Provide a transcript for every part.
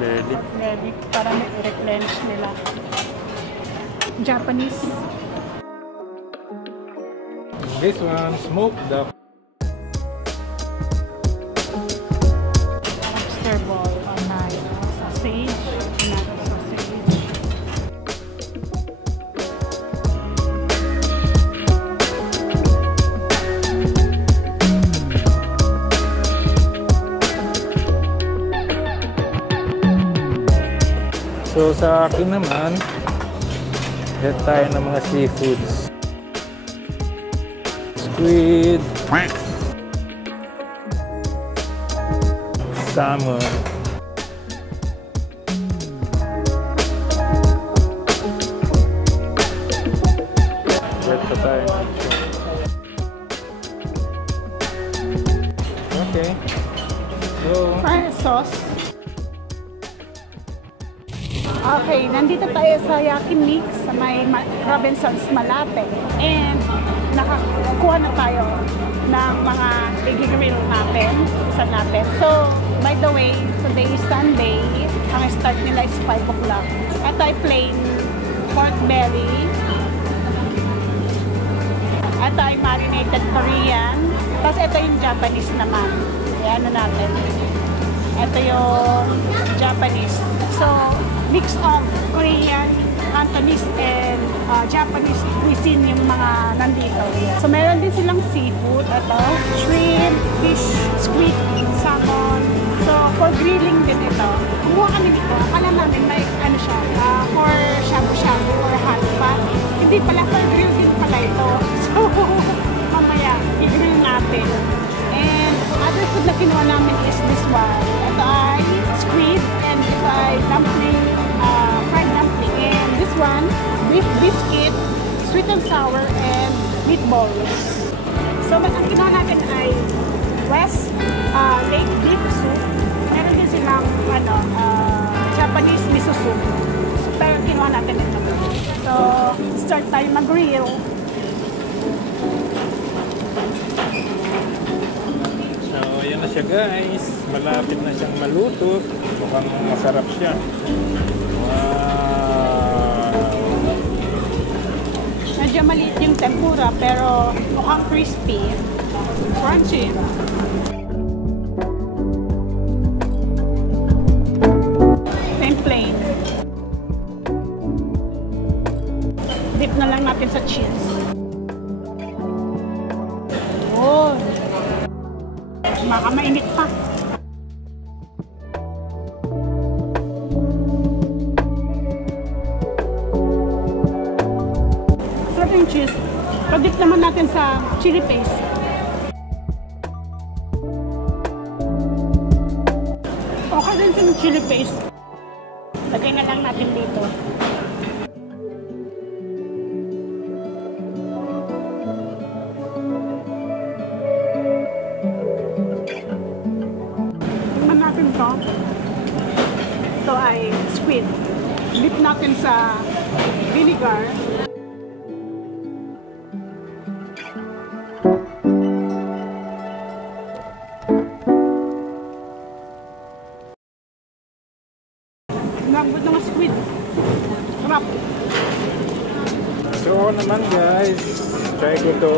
belly. Belly, para i-replenish nila. Japanese. This one, smoked duck. Lobster ball on tayo. Sausage. Another sausage. So sa akin naman, get tayo ng mga seafoods. Squid, salmon, get pa tayo ng okay. So, French sauce. Okay, nandito tayo sa Yaki Mix sa may Robinsons Malate. And nakakuha na tayo ng mga i-grill natin, isa natin. So, by the way, today is Sunday. Ang start nila is 5 o'clock. At ay plain pork belly. At ay marinated Korean. Tapos ito yung Japanese naman. Ayan na natin. Ito yung Japanese. So, mix of Korean, Cantonese, and Japanese cuisine yung mga nandito. So, meron din silang seafood. Ito, shrimp, fish, squid, salmon. So, for grilling din ito. Kumuha kami nito. Akala namin may ano siya, for shabu-shabu or hot pot. Hindi pala, for grill din pala ito. So, mamaya, i-grill natin. And other food na kinuha namin is this one. Ito ay squid, and ito ay dumpling, fried dumpling. And this one, beef biscuit, sweet and sour, and meatballs. So, ang kinuha natin ay West Lake beef soup. Meron din silang Japanese miso soup. So, pero kinuha natin ito. So, start tayo mag-grill. ayan na siya guys. Malapit na siyang maluto. Mukhang masarap siya. Wow! Medyo maliit yung tempura pero mukhang crispy. Crunchy. Plain. Dip na lang natin sa cheese. Oh! Baka mainit pa. Sarap yung cheese. Pag-dip naman natin sa chili paste. Okay din yung chili paste. Lagay na lang natin dito. Tingnan natin to. Ito ay squid. Dip natin sa vinegar. Nagod ng squid. Sarap. So ako naman guys, try ko to.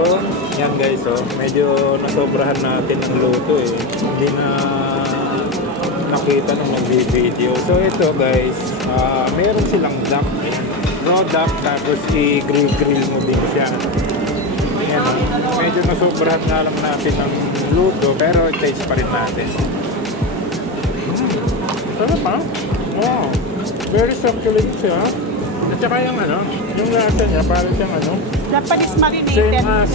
Yan guys, oh, medyo nasobrahan natin ng luto eh. Hindi na nakita ng mag-video. So ito guys, meron silang duck. Ayan. Raw duck, tapos i-grill mo din siya. Ayan, medyo nasobrahan nga lang natin ng luto, pero taste pa rin natin. Sarap ha? Wow! Very succulent siya. At saka yung yung lasa niya, parang siyang Japanese marinated. same as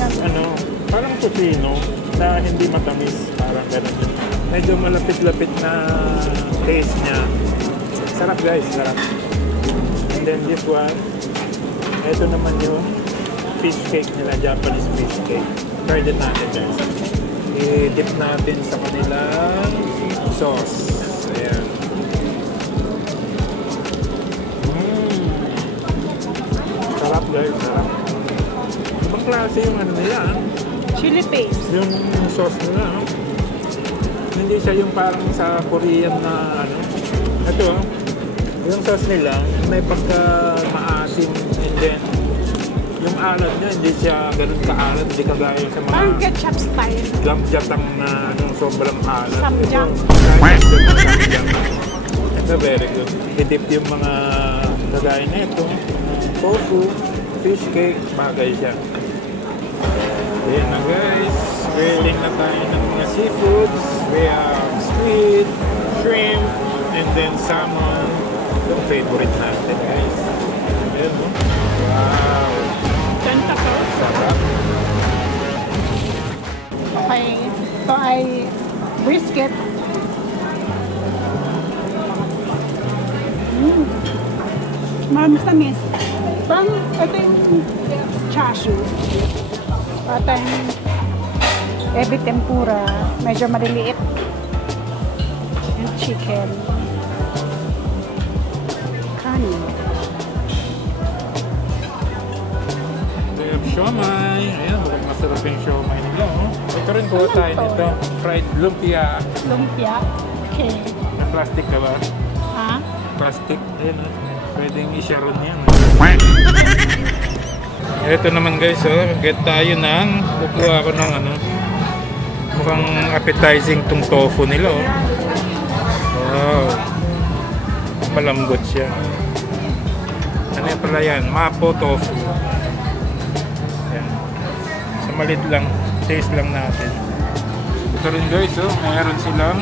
parang tocino na hindi matamis. Parang gano'n. Medyo malapit-lapit na taste niya. Sarap guys, sarap. And then this one, ito naman yung fish cake nila, Japanese fish cake. Try din natin guys. I-dip natin sa kanilang sauce. Ayan. Sarap guys, sarap. Ibang klase yung nila, Chili paste. yung sauce nila, Hindi siya yung parang sa Korean na Ito, yung sauce nila, may pagka maasim and then yung alat niya, hindi siya ganun kaalat, hindi kagaya sa mga Parang ketchup style. gamjatang na sobrang alat. Samjang. Ito, very good. I-dip yung mga kagaya na ito, tofu, fish cake, bagay siya. Ayan na guys, grilling na tayo ng mga seafoods. We have squid, shrimp, and then salmon. Yung favorite natin guys. Ayan, no? Wow! Tentacles. Sarap. Okay. Ito ay brisket. Matamis. Parang ito yung chashu. At yung ebi tempura. Medyo maliliit. Yung chicken. Kanin. We have siomai. Ayan, masarap yung siomai nila. Oh. Ito rin kuha tayo nito. Fried lumpia. Lumpia. Okay. Na plastic ka ba? Ha? Plastic. Ayan, oh. Pwedeng i-sharon yan. Ito naman guys, oh. Get tayo ng kukuha ko ng ano. Mukhang appetizing tong tofu nila. Oh. Wow. Malambot siya. Ano yung pala yan? Mapo tofu. Yan. Sa malit lang. Taste lang natin. Ito rin guys, oh. Mayroon silang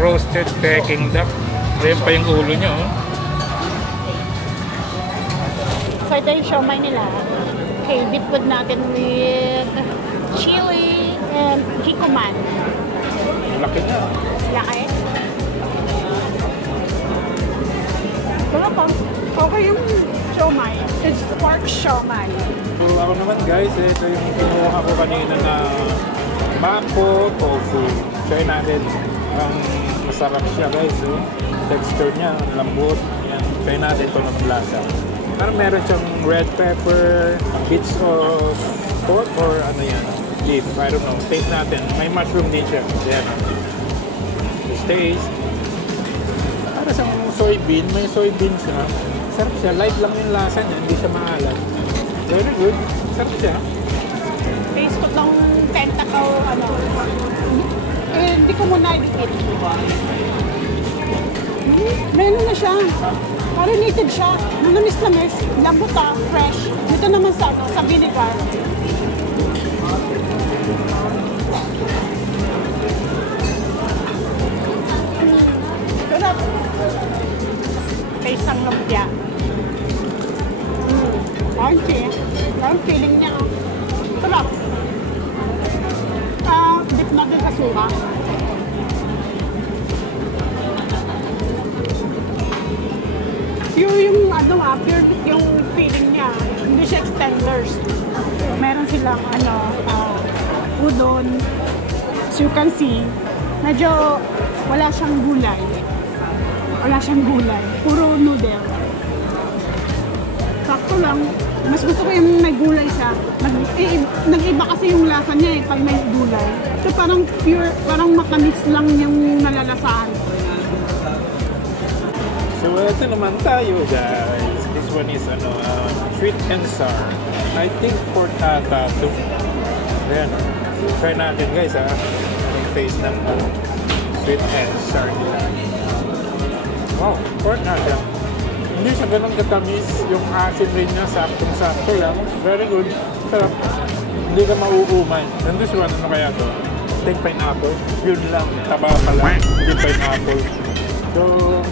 roasted Peking duck. Ayan pa yung ulo nyo. Oh. So ito yung siomai nila. Okay, dip good natin with chili and hikuman. Laki na. Laki. Wala pa. Okay yung siomai. It's pork siomai. So ako naman guys, ito yung kinuha ko kanina na mapo tofu. Try natin. Masarap siya guys. Oh. Texture niya, lambot. Yan. Try natin ito ng lasa. Parang meron siyang red pepper, bits of pork or ano yan, beef. I don't know. Taste natin. May mushroom din siya. Yan. Just taste. Para sa soybean, may soybean siya. Sarap siya. Light lang yung lasa niya. Hindi siya maalat. Very good. Sarap siya. Taste ko ng tentacle, ano. Eh, hindi ko muna i-eat. Meron na siya. Marinated siya. Manamis-namis. Lambuta. Fresh. Dito naman sa vinegar. Sarap. Taste ang lumpia. Crunchy. Ang feeling niya. Sarap. Dip natin sa suka. Pure yung pure yung feeling niya. Hindi siya extenders. Meron silang udon. As you can see, medyo wala siyang gulay. Wala siyang gulay. Puro noodle. Sakto lang. Mas gusto ko yung may gulay siya. Nag-iba kasi yung lasa niya pag may gulay. So parang pure, parang matamis lang yung nalalasahan. So ito naman tayo guys. This one is sweet and sour. I think pork ata ito. Ayan. Try natin guys ha. Anong taste ng sweet and sour nila. Wow, pork ata. Hindi siya ganun katamis. Yung asin rin niya, saktong-sakto lang. Very good. Sarap. Hindi ka mauumay. And this one, ano kaya ito? I think pineapple. Yun lang. Taba pala. Hindi pineapple. So,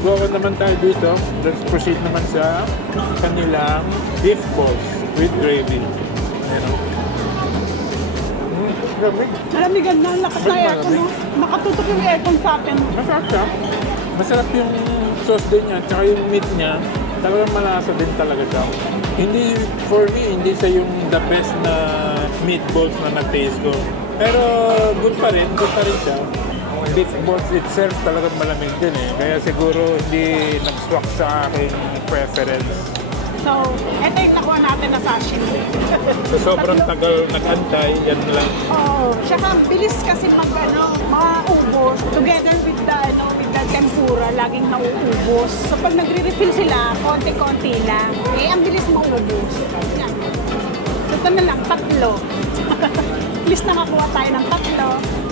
go naman tayo dito. Let's proceed naman sa kanilang beef balls with gravy. Ayan. Lamig. Malamigan na, lakas na aircon. No? Nakatutok yung aircon sa atin. Masarap siya. Masarap yung sauce din niya, tsaka yung meat niya. Talagang malasa din talaga siya. Hindi, for me, hindi siya yung the best na meatballs na na-taste ko. Pero good pa rin siya. Beef balls itself talagang malamig din eh. Kaya siguro hindi nag-swak sa aking preference. So, ito yung nakuha natin na sashimi. So, sobrang tagal nag-antay, yan lang. Oo. Tsaka bilis kasi maubos together with the tempura, laging nauubos. So pag nagre-refill sila, konti-konti lang. Eh, ang bilis maubos. Yan. So ito na lang, 3. Please na makuha tayo ng 3.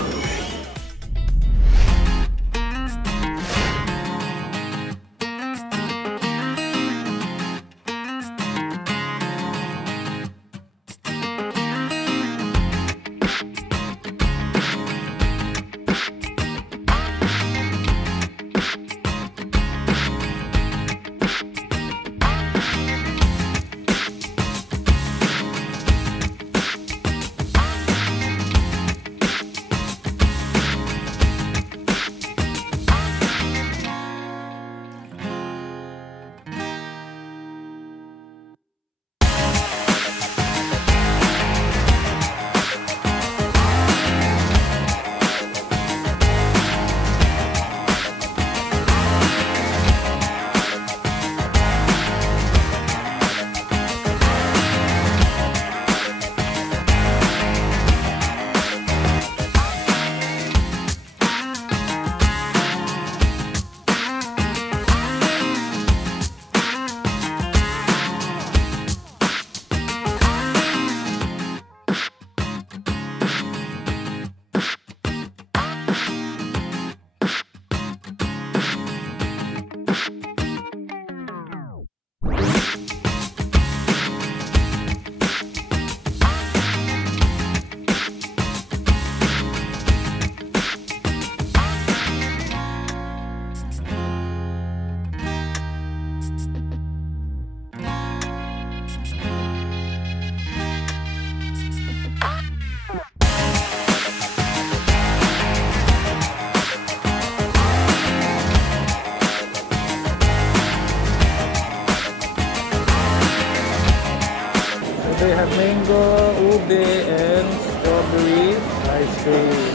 They have mango, ube, and strawberry ice cream.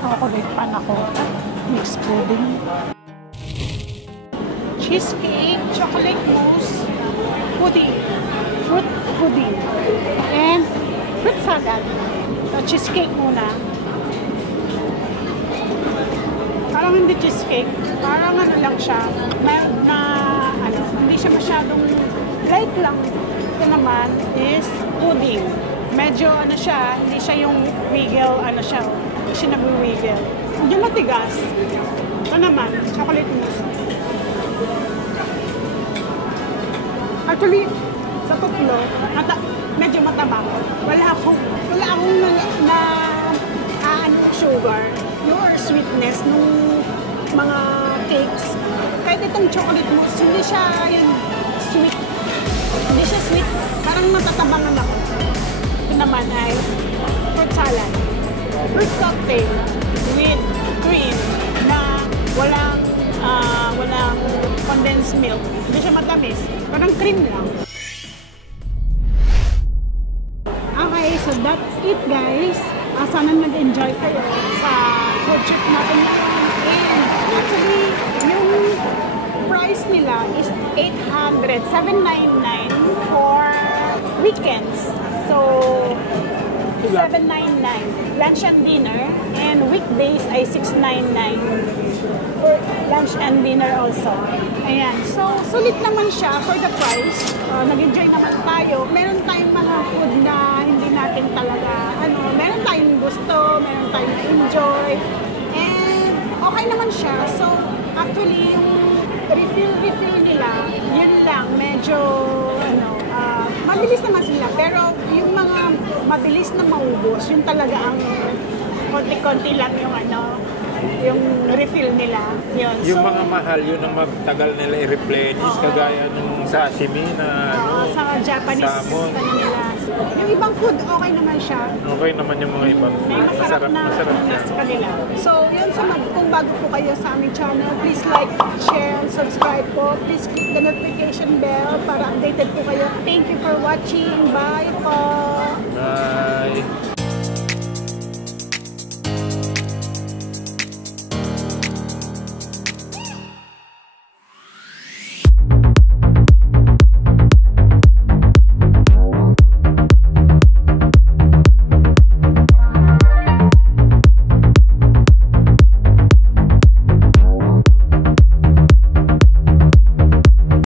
Chocolate panna cotta, mixed pudding, cheesecake, chocolate mousse, pudding, fruit pudding, and fruit salad. So, cheesecake muna. Parang hindi cheesecake, parang ano lang siya, hindi siya masyadong light lang. Ito naman is pudding. Medyo ano siya, hindi siya yung wiggle, ano siya, hindi siya nag-wiggle. Hindi matigas. Ito naman, chocolate mousse. Actually, sa tutlo, medyo matabang. Wala akong sugar, your sweetness nung mga cakes. Kahit itong chocolate mousse, hindi siya yung sweet. Hindi siya sweet. Parang matatabangan ako. Ito naman ay fruit salad. Fruit cocktail with cream na walang condensed milk. Hindi siya matamis. Parang cream lang. Okay, so that's it guys. Sana nag-enjoy kayo sa food trip natin ngayon. And actually, yung price nila is 800, 799 for weekends. So, 799 lunch and dinner, and weekdays ay 699 for lunch and dinner also. Ayan. So, sulit naman siya for the price. Nag-enjoy naman tayo. Meron tayong mga food na hindi natin talaga, meron tayong gusto, meron tayong enjoy. And okay naman siya. So, actually, yung refill nila, yun lang, medyo, mabilis naman sila. Pero yung mga mabilis na maubos, yun talaga ang konti-konti lang yung yung refill nila. Yun. Yung mga mahal, yun ang magtagal nila i-replenish, kagaya nung sashimi na sa Japanese salmon. nila. Yung ibang food, okay naman siya. Okay naman yung mga ibang May food. masarap na Masarap siya. sa kanila. So, yun sa kung bago po kayo sa aming channel, please like, share, and subscribe po. Please click the notification bell para updated po kayo. Thank you for watching. Bye po! Bye!